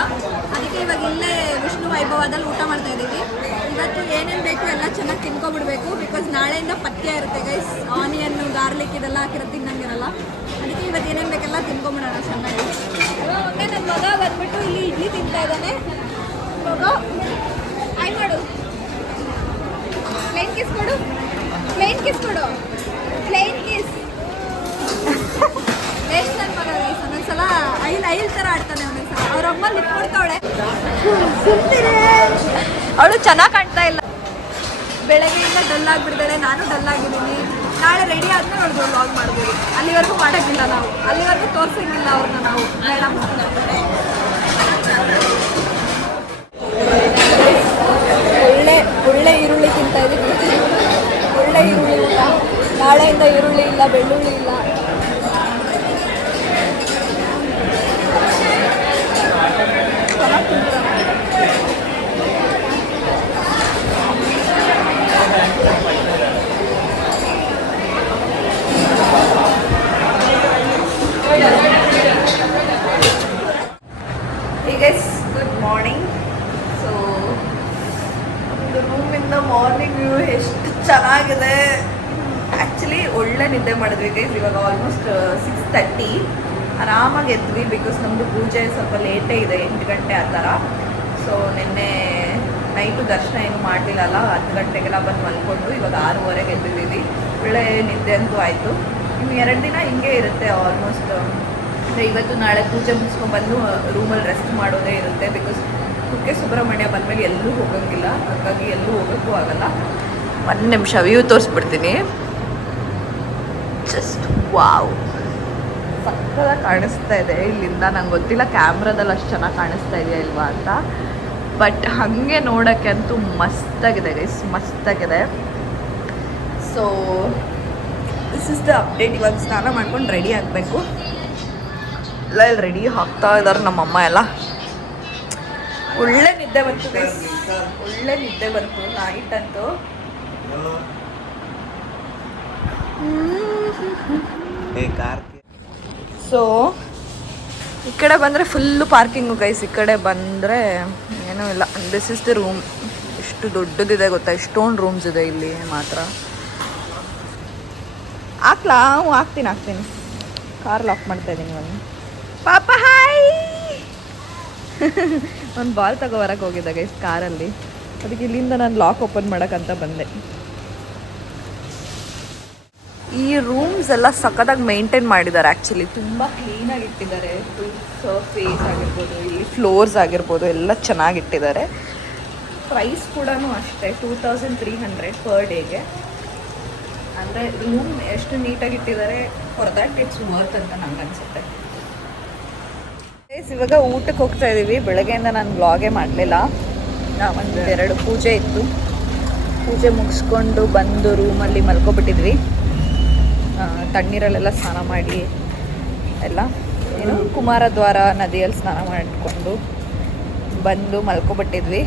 ಅದಕ್ಕೆ ಇವಾಗ ಇಲ್ಲೇ ವಿಷ್ಣು ವೈಭವದಲ್ಲಿ ಊಟ ಮಾಡ್ತಾ ಇದ್ದೀವಿ. ಇವತ್ತು ಏನೇನು ಬೇಕು ಎಲ್ಲ ಚೆನ್ನಾಗಿ ತಿನ್ಕೊಬಿಡ್ಬೇಕು, ಬಿಕಾಸ್ ನಾಳೆಯಿಂದ ಪಥ್ಯ ಇರುತ್ತೆ ಗೈಸ್. ಆನಿಯನ್ನು ಗಾರ್ಲಿಕ್ ಇದೆಲ್ಲ ಹಾಕಿರೋ ತಿನ್ನಂಗಿರಲ್ಲ. ಅದಕ್ಕೆ ಇವತ್ತು ಏನೇನು ಬೇಕೆಲ್ಲ ತಿನ್ಕೊಂಬಿಡೋಣ ಚೆನ್ನಾಗಿ. ಒಮ್ಮೆ ನನ್ನ ಮಗ ಬಂದ್ಬಿಟ್ಟು ಇಲ್ಲಿ ಇಡ್ಲಿ ತಿಂತಾ ಇದ್ದಾನೆ. ಮಗ ಆಯ್ ಮಾಡು, ಪ್ಲೇನ್ ಕಿಸ್ ಕೊಡು, ಪ್ಲೇನ್ ಕಿಸ್ ಕೊಡು, ಪ್ಲೇನ್ ಕಿಸ್. ಎಷ್ಟು ನನ್ನ ಮಗ ಗೈಸ್, ಒಂದೊಂದ್ಸಲ ಐಲ್ ಥರ ಆಡ್ತಾನೆ. ಒಂದೊಂದ್ಸಲ ಅವ್ರ ಅಮ್ಮ ಲಿಪ್ ಕೊಡ್ತಾವಳೆ. ಅವಳು ಚೆನ್ನಾಗಿ ಕಾಣ್ತಾ ಇಲ್ಲ, ಬೆಳಗ್ಗೆಯಿಂದ ಡಲ್ ಆಗಿಬಿಡ್ತಾಳೆ. ನಾನು ಡಲ್ ಆಗಿದ್ದೀನಿ. ನಾಳೆ ರೆಡಿ ಆದ್ಮೇಲೆ ಅವ್ರದ್ದು ವ್ಲಾಗ್ ಮಾಡ್ಬೋದು. ಅಲ್ಲಿವರೆಗೂ ಮಾಡೋಕ್ಕಿಲ್ಲ, ನಾವು ಅಲ್ಲಿವರೆಗೂ ತೋರ್ಸಂಗಿಲ್ಲ ಅವ್ರನ್ನ ನಾವು. ಮೇಡಮ್ ಒಳ್ಳೆ ಈರುಳ್ಳಿ ತಿಂತಾ ಇದ್ದೀವಿ. ಒಳ್ಳೆ ಈರುಳ್ಳಿ ಊಟ. ನಾಳೆಯಿಂದ ಈರುಳ್ಳಿ ಇಲ್ಲ, ಬೆಳ್ಳುಳ್ಳಿ ಇಲ್ಲ. Guys good morning. ಸೊ ಒಂದು ರೂಮಿಂದ ಮಾರ್ನಿಂಗ್ ವ್ಯೂ ಎಷ್ಟು ಚೆನ್ನಾಗಿದೆ. ಆ್ಯಕ್ಚುಲಿ ಒಳ್ಳೆ ನಿದ್ದೆ ಮಾಡಿದ್ವಿ ಗೈಸ್. ಇವಾಗ ಆಲ್ಮೋಸ್ಟ್ 6:30 ಆರಾಮಾಗಿ ಎದ್ವಿ, ಬಿಕಾಸ್ ನಮ್ಮದು ಪೂಜೆ ಸ್ವಲ್ಪ ಲೇಟೇ ಇದೆ, 8 ಗಂಟೆ ಆ ಥರ. ಸೊ ನಿನ್ನೆ ನೈಟು ದರ್ಶನ ಏನು ಮಾಡಲಿಲ್ಲಲ್ಲ, 10 ಗಂಟೆಗೆಲ್ಲ ಬಂದು ಮಲ್ಕೊಂಡು ಇವಾಗ 6:30ಗೆ ಎದ್ದಿದ್ದೀವಿ. ಒಳ್ಳೆ ನಿದ್ದೆ ಅಂತೂ ಆಯಿತು. ಇನ್ನು 2 ದಿನ ಹಿಂಗೆ ಇರುತ್ತೆ ಆಲ್ಮೋಸ್ಟ್. ಇವತ್ತು ನಾಳೆ ಪೂಜೆ ಮುಗಿಸ್ಕೊಂಡ್ಬಂದು ರೂಮಲ್ಲಿ ರೆಸ್ಟ್ ಮಾಡೋದೇ ಇರುತ್ತೆ. ಬಿಕಾಸ್ ಕುಕ್ಕೆ ಸುಬ್ರಹ್ಮಣ್ಯ ಬಂದಮೇಲೆ ಎಲ್ಲೂ ಹೋಗೋಂಗಿಲ್ಲ, ಹಾಗಾಗಿ ಎಲ್ಲೂ ಹೋಗೋಕ್ಕೂ ಆಗಲ್ಲ. ಒಂದು ನಿಮಿಷ ವ್ಯೂ ತೋರಿಸ್ಬಿಡ್ತೀನಿ. ಜಸ್ಟ್ ವಾವ್, ಸಕ್ಕದಾಗಿ ಕಾಣಿಸ್ತಾ ಇದೆ ಇಲ್ಲಿಂದ. ನಂಗೆ ಗೊತ್ತಿಲ್ಲ ಕ್ಯಾಮ್ರಾದಲ್ಲಿ ಅಷ್ಟು ಚೆನ್ನಾಗಿ ಕಾಣಿಸ್ತಾ ಇದೆಯಾ ಇಲ್ವಾ ಅಂತ, ಬಟ್ ಹಾಗೆ ನೋಡೋಕ್ಕೆ ಅಂತೂ ಮಸ್ತಾಗಿದೆ ಗೈಸ್, ಮಸ್ತಾಗಿದೆ. So this is the update. ಇವಾಗ ಸ್ನಾನ ಮಾಡ್ಕೊಂಡು ರೆಡಿ ಆಗಬೇಕು. ಎಲ್ಲ ಇಲ್ಲಿ ರೆಡಿ ಹಾಕ್ತಾ ಇದ್ದಾರೆ ನಮ್ಮಮ್ಮ ಎಲ್ಲ. ಒಳ್ಳೆ ನಿದ್ದೆ ಬಂತು ಗೈಸ್, ಒಳ್ಳೆ ನಿದ್ದೆ ಬಂತು ನೈಟ್ ಅಂತೂ. ಸೊ ಈ ಕಡೆ ಬಂದರೆ ಫುಲ್ಲು ಪಾರ್ಕಿಂಗು ಗೈಸ್. ಈ ಕಡೆ ಬಂದರೆ ಏನೂ ಇಲ್ಲ. This is the room. ಎಷ್ಟು ದೊಡ್ಡದಿದೆ ಗೊತ್ತಾ, ಇಷ್ಟೊಂದು ರೂಮ್ಸ್ ಇದೆ ಇಲ್ಲಿ ಮಾತ್ರ. ಹಾಕ್ಲಾ? ಹಾಕ್ತೀನಿ. ಕಾರ್ ಲಾಕ್ ಮಾಡ್ತಾ ಇದ್ದೀನಿ ಒಂದು. ಪಾಪ ಹಾಯ್. ಒಂದು ಬಾಲ್ ತಗೋಬರಕ್ಕೆ ಹೋಗಿದ್ದೆ ಗೈಸ್ ಕಾರಲ್ಲಿ, ಅದಕ್ಕೆ ಇಲ್ಲಿಂದ ನಾನು ಲಾಕ್ ಓಪನ್ ಮಾಡೋಕ್ಕಂತ ಬಂದೆ. ಈ ರೂಮ್ಸ್ ಎಲ್ಲ ಸಖತ್ತಾಗಿ ಮೇಂಟೈನ್ ಮಾಡಿದ್ದಾರೆ ಆ್ಯಕ್ಚುಲಿ. ತುಂಬ ಕ್ಲೀನಾಗಿ ಇಟ್ಟಿದ್ದಾರೆ. ಫುಲ್ ಸರ್ಫೇಸ್ ಆಗಿರ್ಬೋದು, ಇಲ್ಲಿ ಫ್ಲೋರ್ಸ್ ಆಗಿರ್ಬೋದು ಎಲ್ಲ ಚೆನ್ನಾಗಿಟ್ಟಿದ್ದಾರೆ. ಪ್ರೈಸ್ ಕೂಡ ಅಷ್ಟೇ 2300 ಪರ್ ಡೇಗೆ. ಅಂದರೆ ರೂಮ್ ಎಷ್ಟು ನೀಟಾಗಿ ಇಟ್ಟಿದ್ದಾರೆ, ಫಾರ್ ದ್ಯಾಟ್ ಇಟ್ಸ್ ವರ್ತ್ ಅಂತ ನಂಗೆ ಅನಿಸುತ್ತೆ. ಇವಾಗ ಊಟಕ್ಕೆ ಹೋಗ್ತಾ ಇದ್ದೀವಿ. ಬೆಳಗ್ಗೆಯಿಂದ ನಾನು ವ್ಲಾಗೇ ಮಾಡಲಿಲ್ಲ. ಒಂದು 2 ಪೂಜೆ ಇತ್ತು. ಪೂಜೆ ಮುಗಿಸ್ಕೊಂಡು ಬಂದು ರೂಮಲ್ಲಿ ಮಲ್ಕೊಬಿಟ್ಟಿದ್ವಿ. ತಣ್ಣೀರಲ್ಲೆಲ್ಲ ಸ್ನಾನ ಮಾಡಿ ಎಲ್ಲ ಕುಮಾರದ್ವಾರ ನದಿಯಲ್ಲಿ ಸ್ನಾನ ಮಾಡಿಕೊಂಡು ಬಂದು ಮಲ್ಕೊಬಿಟ್ಟಿದ್ವಿ.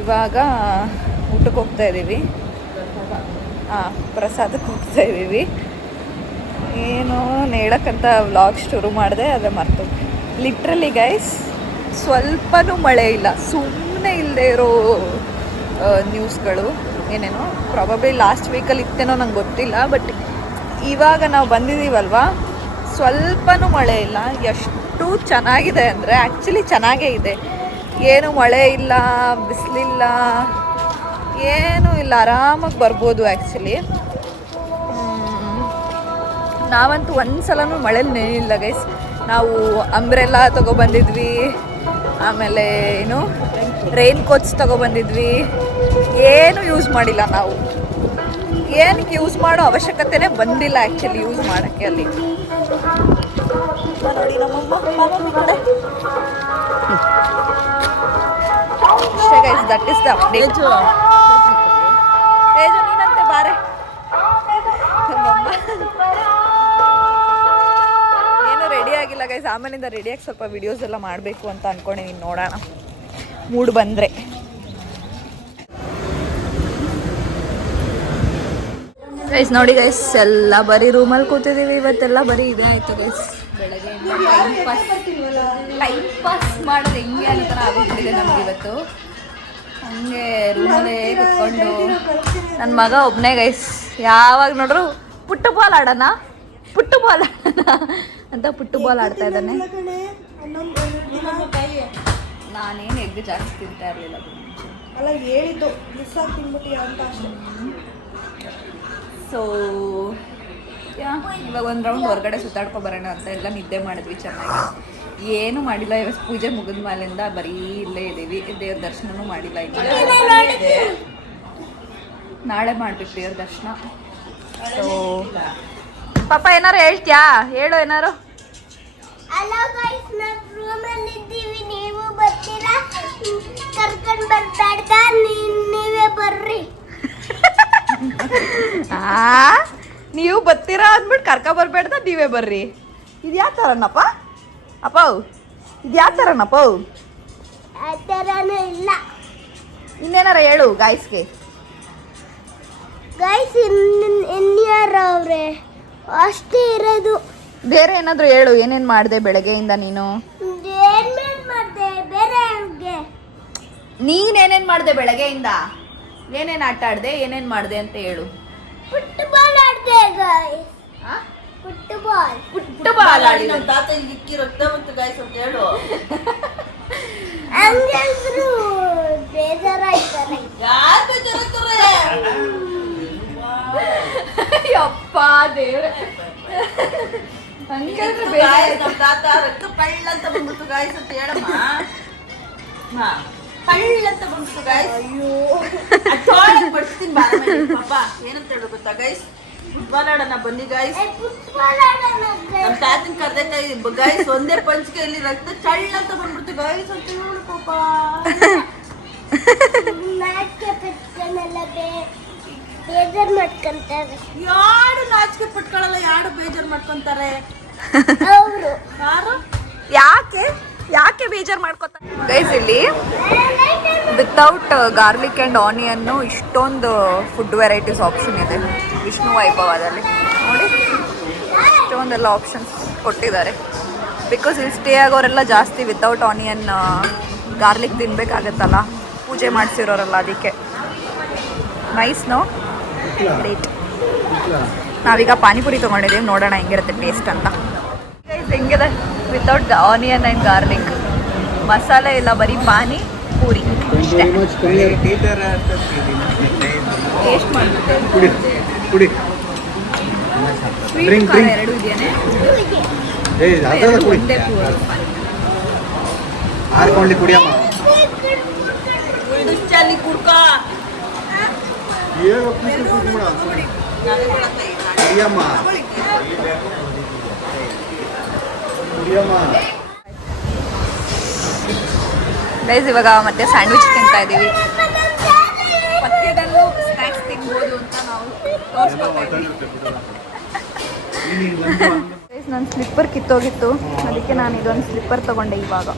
ಇವಾಗ ಊಟಕ್ಕೆ ಹೋಗ್ತಾ ಇದ್ದೀವಿ. ಪ್ರಸಾದಕ್ಕೆ ಹೋಗ್ತಾ ಇದ್ದೀವಿ. ಏನೋ ಹೇಳಕ್ಕಂತ ವ್ಲಾಗ್ ಶುರು ಮಾಡಿದೆ, ಅದೇ ಮರ್ತು. ಲಿಟ್ರಲಿ ಗೈಸ್ ಸ್ವಲ್ಪನೂ ಮಳೆ ಇಲ್ಲ. ಸುಮ್ಮನೆ ಇಲ್ಲದೆ ಇರೋ ನ್ಯೂಸ್ಗಳು ಏನೇನೋ. ಪ್ರಾಬಬ್ಲಿ ಲಾಸ್ಟ್ ವೀಕಲ್ಲಿ ಇತ್ತೇನೋ ನಂಗೆ ಗೊತ್ತಿಲ್ಲ, ಬಟ್ ಇವಾಗ ನಾವು ಬಂದಿದ್ದೀವಲ್ವ, ಸ್ವಲ್ಪನೂ ಮಳೆ ಇಲ್ಲ. ಎಷ್ಟು ಚೆನ್ನಾಗಿದೆ ಅಂದರೆ ಆ್ಯಕ್ಚುಲಿ ಚೆನ್ನಾಗೇ ಇದೆ. ಏನು ಮಳೆ ಇಲ್ಲ, ಬಿಸಿಲಿಲ್ಲ, ಏನೂ ಇಲ್ಲ. ಆರಾಮಾಗಿ ಬರ್ಬೋದು ಆ್ಯಕ್ಚುಲಿ. ನಾವಂತೂ ಒಂದು ಸಲನೂ ಮಳೇಲಿ ನೆನೆಯಿಲ್ಲ ಗೈಸ್. ನಾವು ಅಂಬ್ರೆಲ್ಲ ತೊಗೊಬಂದಿದ್ವಿ, ಆಮೇಲೆ ಏನು ರೈನ್ ಕೋಟ್ಸ್ ತೊಗೊಬಂದಿದ್ವಿ. ಏನು ಯೂಸ್ ಮಾಡಿಲ್ಲ ನಾವು. ಏನಕ್ಕೆ ಯೂಸ್ ಮಾಡೋ ಅವಶ್ಯಕತೆನೇ ಬಂದಿಲ್ಲ ಆ್ಯಕ್ಚುಲಿ ಯೂಸ್ ಮಾಡೋಕ್ಕೆ ಅಲ್ಲಿ. ನೋಡಿ ನಮ್ಮಮ್ಮ ಅಷ್ಟೇ guys, that is the update. Teju ನೀನಂತೆ ಬಾರೆ. ಏನು ರೆಡಿ ಆಗಿಲ್ಲ ಗೈಸ್. ಆಮೇಲಿಂದ ರೆಡಿಯಾಗಿ ಸ್ವಲ್ಪ ವಿಡಿಯೋಸ್ ಎಲ್ಲ ಮಾಡಬೇಕು ಅಂತ ಅಂದ್ಕೊಂಡಿದ್ದೀನಿ. ನೋಡೋಣ ಮೂಡ್ ಬಂದರೆ. ಗೈಸ್ ನೋಡಿ ಗೈಸ್, ಎಲ್ಲ ಬರೀ ರೂಮಲ್ಲಿ ಕೂತಿದ್ದೀವಿ. ಇವತ್ತೆಲ್ಲ ಬರೀ ಇದೇ ಆಯಿತು ಗೈಸ್. ಬೆಳಗ್ಗೆ ಟೈಮ್ ಪಾಸ್ ಮಾಡೋದು ಹೆಂಗೆ ಅನ್ನೋ ಥರ ಆಗೋಗ್ಬಿಟ್ಟಿದೆ ನಮ್ಗೆ ಇವತ್ತು. ಹಂಗೆ ರೂಮಲ್ಲೇ ಕುತ್ಕೊಂಡು ನನ್ನ ಮಗ ಒಬ್ಬನೇ ಗೈಸ್, ಯಾವಾಗ ನೋಡ್ರು ಪುಟ್ಟು ಬಾಲ್ ಆಡೋಣ ಅಂತ ಪುಟ್ಟು ಬಾಲ್ ಆಡ್ತಾ ಇದ್ದಾನೆ. ನಾನೇನು ಎಗ್ ಜಾಸ್ತಿ ತಿಂತಾ ಇರಲಿಲ್ಲ ಅಲ್ಲ, ಹೇಳಿದ್ದು ಮಿಸ್ ಆಗಿ ತಿನ್ಬಿಟ್ಟು ಅಂತ ಅಷ್ಟೇ. ಸೊ ಇವಾಗ ಒಂದು ರೌಂಡ್ ಹೊರಗಡೆ ಸುತ್ತಾಡ್ಕೊ ಬರೋಣ ಅಂತ ಎಲ್ಲ ನಿದ್ದೆ ಮಾಡಿದ್ವಿ ಚೆನ್ನಾಗಿ. ಏನೂ ಮಾಡಿಲ್ಲ. ಇವತ್ತು ಪೂಜೆ ಮುಗಿದ ಮೇಲಿಂದ ಬರೀ ಇಲ್ಲೇ ಇದ್ದೀವಿ. ದೇವ್ರ ದರ್ಶನನೂ ಮಾಡಿಲ್ಲ. ಈಗ ನಾಳೆ ಮಾಡ್ಬೇಕು ದೇವ್ರ ದರ್ಶನ. ಸೊ ಪಾಪ ಏನಾರು ಹೇಳ್ತೀಯಾ? ಹೇಳು ಏನಾರು. ಹಲೋ ಗೈಸ್, ನಾವು ರೂಮಲ್ಲಿ ಇದ್ದೀವಿ. ನೀವು ಬರ್ತೀರಾ? ಕರ್ಕೊಂಡು ಬರ್ಬೇಡ, ನೀವೇ ಬರ್ರಿ. ನೀವು ಬರ್ತೀರಾ ಅಂದ್ಬಿಟ್ಟು ಕರ್ಕ ಬರ್ಬೇಡ್ದ ನೀವೇ ಬರ್ರಿ. ಇದು ಯಾವ ಥರನಪ್ಪ ಅಪ್ಪ? ಇದು ಯಾವ ಥರನಪ್ಪ? ಆ ಥರನೂ ಇಲ್ಲ. ಇನ್ನೇನಾರ ಹೇಳು ಗಾಯ್ಸ್ಗೆ. ಗೈಸ್ ಇನ್ಯಾರು ಅವ್ರೆ? ಅಷ್ಟೇ ಇರೋದು. ಬೇರೆ ಏನಾದರೂ ಹೇಳು. ಏನೇನು ಮಾಡಿದೆ ಬೆಳಗ್ಗೆಯಿಂದ ನೀನು? ಏನೇನು ಮಾಡಿದೆ ಬೇರೆ? ನೀನೇನೇನು ಮಾಡಿದೆ ಬೆಳಗ್ಗೆಯಿಂದ? ಏನೇನು ಆಟ ಆಡಿದೆ, ಏನೇನು ಮಾಡಿದೆ ಅಂತ ಹೇಳು. ಫುಟ್ಬಾಲ್ ಆಡಿದೆ ಗೈಸ್. ಫುಟ್ಬಾಲ್ ಆಡಿದೆ. ನಮ್ಮ ತಾತ ಇಲ್ಲಿ ಇಕ್ಕಿ ರಕ್ತ ಬಂತು ಗೈಸ್ ಅಂತ ಹೇಳು. ಹಂಗಂದ್ರು ಬೇಜಾರಾಯ್ತಾರೆ. ಯಾರು ಬೇಜಾರಾಗ್ತಾರೆ? ಯಪ್ಪ ದೇವ್ರೆ. ಹಂಗಾದ್ರೆ ಬೇಜಾರಾಯ್ತು. ನಮ್ಮ ತಾತ ರಕ್ತ ಪಳ್ಳ ಅಂತ ಬಂದ್ಬಿಟ್ಟು ಗಾಯ್ಸ್ ಅಂತ ಹೇಳಮ್ಮ. ಪಳ್ಳ ಅಂತ ಬಂದ್ಬಿಟ್ಟು ಗಾಯ್ಸ್. ಅಯ್ಯೋ ಅಷ್ಟೊಳಗೆ ಬಡ್ಸ್ತೀನಿ ಬಾರ ಪಾಪ ಏನಂತ ಹೇಳೋ ಗೊತ್ತಾ ಗೈಸ್, ಫುಟ್ಬಾಲ್ ಆಡೋಣ ಬನ್ನಿ ಗಾಯ್ಸ್. ನಮ್ಮ ತಾತನ ಕರ್ದೆ ಗಾಯ್ಸ್ ಒಂದೇ ಪಂಚಿಕೆಯಲ್ಲಿ ರಕ್ತ ಚಳ್ಳ ಅಂತ ಬಂದ್ಬಿಟ್ಟು ಗಾಯ್ಸ್ ಅಂತ ಹೇಳು ಪಾಪ. ಬೇಜಾರ್ ಮಾಡ್ಕೊಂತಾರೆ ಯಾರು ನಾಚಿಕೆ ಪಟ್ಕೊಳ್ಳಲ್ಲ, ಯಾರು ಬೇಜಾರು ಮಾಡ್ಕೊಂತಾರೆ. ಅವರು. ಯಾರು ಯಾಕೆ ಬೇಜಾರು ಮಾಡ್ಕೊತಾರೆ ಗೈಸ್? ಇಲ್ಲಿ ವಿತೌಟ್ ಗಾರ್ಲಿಕ್ ಆ್ಯಂಡ್ ಆನಿಯನ್ನು ಇಷ್ಟೊಂದು ಫುಡ್ ವೆರೈಟೀಸ್ ಆಪ್ಷನ್ ಇದೆ ವಿಷ್ಣು ವೈಭವದಲ್ಲಿ. ನೋಡಿ ಇಷ್ಟೊಂದೆಲ್ಲ ಆಪ್ಷನ್ಸ್ ಕೊಟ್ಟಿದ್ದಾರೆ. ಬಿಕಾಸ್ ಇಲ್ಲಿ ಸ್ಟೇ ಆಗೋರೆಲ್ಲ ಜಾಸ್ತಿ ವಿತೌಟ್ ಆನಿಯನ್ ಗಾರ್ಲಿಕ್ ತಿನ್ಬೇಕಾಗತ್ತಲ್ಲ, ಪೂಜೆ ಮಾಡಿಸಿರೋರಲ್ಲ, ಅದಕ್ಕೆ ನೈಸ್. No great. ನಾವೀಗ ಪಾನಿಪುರಿ ತೊಗೊಂಡಿದ್ದೀವಿ, ನೋಡೋಣ ಹೆಂಗಿರುತ್ತೆ ಟೇಸ್ಟ್ ಅಂತ. ಹೆಂಗಿದೆ ವಿತೌಟ್ ಆನಿಯನ್ ಆ್ಯಂಡ್ ಗಾರ್ಲಿಕ್, ಮಸಾಲೆ ಇಲ್ಲ, ಬರೀ ಪಾನಿ ಪೂರಿ ಅಷ್ಟೇ. ಟೇಸ್ಟ್ ಮಾಡಿಬಿಟ್ಟು ಸ್ವೀಟ್ ಖಾರ ಎರಡು ಇದೆಯೇ, ಒಂದೇ ಕುಡಿಯಮ್ಮ ಚಾಲಿ ಕುಡ್ಕ ಗೈಸ್ ಇವಾಗ ಮತ್ತೆ ಸ್ಯಾಂಡ್ವಿಚ್ ತಿಂತಾ ಇದ್ದೀವಿ. ಪಥ್ಯದಲ್ಲೂ ಸ್ನ್ಯಾಕ್ಸ್ ತಿನ್ಬೋದು ಅಂತ ನಾವು ತೋರಿಸ್ಕೊತಾ ಇದ್ದೀವಿ. ಗೈಸ್ ನನ್ನ ಸ್ಲಿಪ್ಪರ್ ಕಿತ್ತೋಗಿತ್ತು, ಅದಕ್ಕೆ ನಾನು ಇದೊಂದು ಸ್ಲಿಪ್ಪರ್ ತೊಗೊಂಡೆ. ಇವಾಗ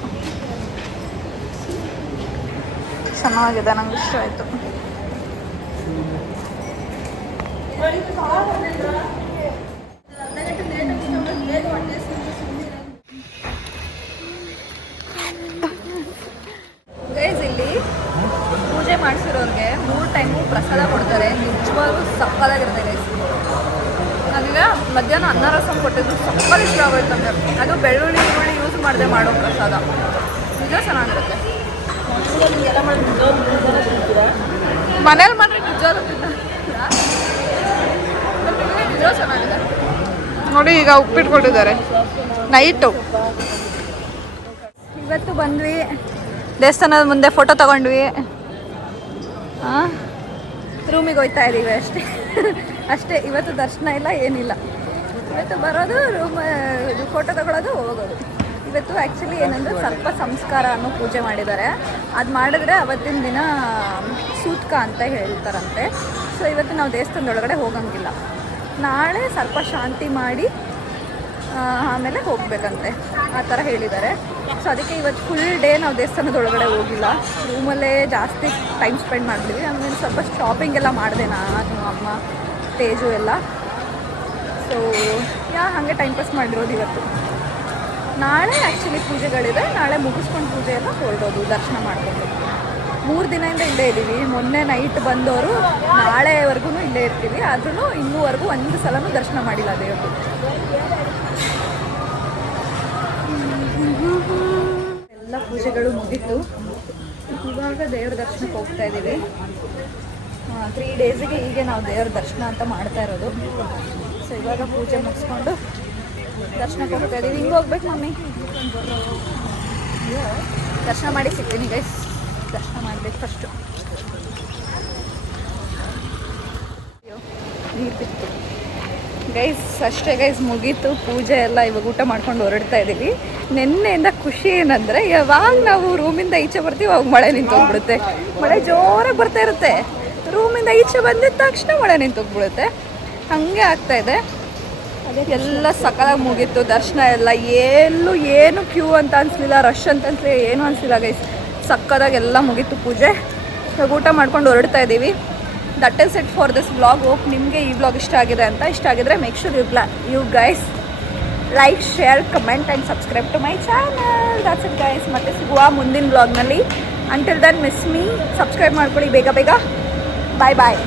ಚೆನ್ನಾಗಿದೆ, ನಂಗೆ ಇಷ್ಟ ಆಯಿತು. ಗೈಸ್ ಇಲ್ಲಿ ಪೂಜೆ ಮಾಡಿಸಿರೋರಿಗೆ 3 ಟೈಮು ಪ್ರಸಾದ ಕೊಡ್ತಾರೆ, ನಿಜವಾಗ್ಲೂ ಸಕ್ಕತ್ತಾಗಿರುತ್ತೆ ಗೈಸ್. ನನಗೆ ಮಧ್ಯಾಹ್ನ ಅನ್ನ ರಸಂ ಕೊಟ್ಟಿದ್ದು ಸಕ್ಕತ್ ಇಷ್ಟ ಆಗೋಯ್ತು ಅಂದರೆ, ಅದು ಬೆಳ್ಳುಳ್ಳಿ ಯೂಸ್ ಮಾಡದೆ ಮಾಡೋ ಪ್ರಸಾದ ನಿಜ ಚೆನ್ನಾಗಿರುತ್ತೆ. ಮನೇಲಿ ಮಾಡ್ರೆ ನಿಜ ಚೆನ್ನಾಗಿದೆ. ನೋಡಿ ಈಗ ಉಪ್ಪಿಟ್ಟು ಕೊಟ್ಟಿದ್ದಾರೆ ನೈಟು. ಇವತ್ತು ಬಂದ್ವಿ ದೇವಸ್ಥಾನದ ಮುಂದೆ ಫೋಟೋ ತಗೊಂಡ್ವಿ, ರೂಮಿಗೆ ಹೋಗ್ತಾ ಇದ್ದೀವಿ ಅಷ್ಟೇ. ಅಷ್ಟೇ, ಇವತ್ತು ದರ್ಶನ ಇಲ್ಲ, ಏನಿಲ್ಲ. ಇವತ್ತು ಬರೋದು ರೂಮ್, ಫೋಟೋ ತಗೊಳ್ಳೋದು, ಹೋಗೋದು. ಇವತ್ತು ಆ್ಯಕ್ಚುಲಿ ಏನಂದರೆ ಸರ್ಪ ಸಂಸ್ಕಾರ ಅನ್ನೋ ಪೂಜೆ ಮಾಡಿದ್ದಾರೆ. ಅದು ಮಾಡಿದ್ರೆ ಅವತ್ತಿನ ದಿನ ಸೂತ್ಕ ಅಂತ ಹೇಳ್ತಾರಂತೆ. ಸೊ ಇವತ್ತು ನಾವು ದೇವಸ್ಥಾನದೊಳಗಡೆ ಹೋಗಂಗಿಲ್ಲ. ನಾಳೆ ಸ್ವಲ್ಪ ಶಾಂತಿ ಮಾಡಿ ಆಮೇಲೆ ಹೋಗಬೇಕಂತೆ, ಆ ಥರ ಹೇಳಿದ್ದಾರೆ. ಸೊ ಅದಕ್ಕೆ ಇವತ್ತು ಫುಲ್ ಡೇ ನಾವು ದೇವಸ್ಥಾನದೊಳಗಡೆ ಹೋಗಿಲ್ಲ, ರೂಮಲ್ಲೇ ಜಾಸ್ತಿ ಟೈಮ್ ಸ್ಪೆಂಡ್ ಮಾಡಿದ್ವಿ. ಆಮೇಲೆ ಸ್ವಲ್ಪ ಶಾಪಿಂಗ್ ಎಲ್ಲ ಮಾಡಿದೆ ನಾನು, ಅಮ್ಮ, ತೇಜು ಎಲ್ಲ. ಸೊ ಹಾಗೆ ಟೈಮ್ ಪಾಸ್ ಮಾಡಿರೋದು ಇವತ್ತು. ನಾಳೆ ಆ್ಯಕ್ಚುಲಿ ಪೂಜೆಗಳಿದೆ, ನಾಳೆ ಮುಗಿಸ್ಕೊಂಡು ಪೂಜೆ ಎಲ್ಲ ಹೊರಡೋದು, ದರ್ಶನ ಮಾಡ್ಕೊಂಡು. 3 ದಿನದಿಂದ ಇಲ್ಲೇ ಇದ್ದೀವಿ. ಮೊನ್ನೆ ನೈಟ್ ಬಂದವರು ನಾಳೆವರೆಗೂ ಇಲ್ಲೇ ಇರ್ತೀವಿ, ಆದ್ರೂ ಇನ್ನೂವರೆಗೂ ಒಂದು ಸಲನೂ ದರ್ಶನ ಮಾಡಿಲ್ಲ ದೇವ್ರದ್ದು. ಎಲ್ಲ ಪೂಜೆಗಳು ಮುಗೀತು, ಇವಾಗ ದೇವ್ರ ದರ್ಶನಕ್ಕೆ ಹೋಗ್ತಾ ಇದ್ದೀವಿ. 3 ಡೇಸಿಗೆ ಹೀಗೆ ನಾವು ದೇವ್ರ ದರ್ಶನ ಅಂತ ಮಾಡ್ತಾ ಇರೋದು. ಸೊ ಇವಾಗ ಪೂಜೆ ಮುಗಿಸ್ಕೊಂಡು ದರ್ಶನಕ್ಕೆ ಹೋಗ್ತಾ ಇದ್ದೀವಿ. ಹಿಂಗೆ ಹೋಗ್ಬೇಕು ಮಮ್ಮಿ, ದರ್ಶನ ಮಾಡಿ ಸಿಗ್ತೀನಿ ಗೈಸ್. ದರ್ಶನ ಮಾಡಬೇಕು ಫಸ್ಟು. ನೀರು ಬಿತ್ತು ಗೈಸ್. ಅಷ್ಟೇ ಗೈಸ್, ಮುಗೀತು ಪೂಜೆ ಎಲ್ಲ. ಇವಾಗ ಊಟ ಮಾಡ್ಕೊಂಡು ಹೊರಡ್ತಾ ಇದ್ದೀವಿ. ನಿನ್ನೆಯಿಂದ ಖುಷಿ ಏನಂದರೆ, ಯಾವಾಗ ನಾವು ರೂಮಿಂದ ಈಚೆ ಬರ್ತೀವಿ ಅವಾಗ ಮಳೆ ನಿಂತೋಗ್ಬಿಡುತ್ತೆ. ಮಳೆ ಜೋರಾಗಿ ಬರ್ತಾ ಇರುತ್ತೆ, ರೂಮಿಂದ ಈಚೆ ಬಂದಿದ್ದ ತಕ್ಷಣ ಮಳೆ ನಿಂತೋಗ್ಬಿಡುತ್ತೆ. ಹಾಗೆ ಆಗ್ತಾಯಿದೆ. ಎಲ್ಲ ಸಕಾಲಾಗಿ ಮುಗೀತು ದರ್ಶನ ಎಲ್ಲ. ಏನು ಕ್ಯೂ ಅಂತ ಅನಿಸ್ಲಿಲ್ಲ, ರಶ್ ಅಂತ ಅನಿಸ್ಲಿಲ್ಲ, ಏನೂ ಅನಿಸ್ಲಿಲ್ಲ ಗೈಸ್. ಸಕ್ಕದಾಗಿ ಎಲ್ಲ ಮುಗೀತು ಪೂಜೆ. ಇವಾಗ ಊಟ ಮಾಡ್ಕೊಂಡು ಹೊರಡ್ತಾ ಇದ್ದೀವಿ. That is it for this vlog. Hope ನಿಮಗೆ ಈ ವ್ಲಾಗ್ ಇಷ್ಟ ಆಗಿದೆ ಅಂತ. ಇಷ್ಟ ಆಗಿದ್ರೆ make sure you guys like, share, comment and subscribe to my channel. That's it guys. ಮತ್ತೆ ಸಿಗುವ ಮುಂದಿನ ವ್ಲಾಗ್ನಲ್ಲಿ. Until then miss me, subscribe ಮಾಡ್ಕೊಳ್ಳಿ ಬೇಗ ಬೇಗ. ಬಾಯ್ ಬಾಯ್.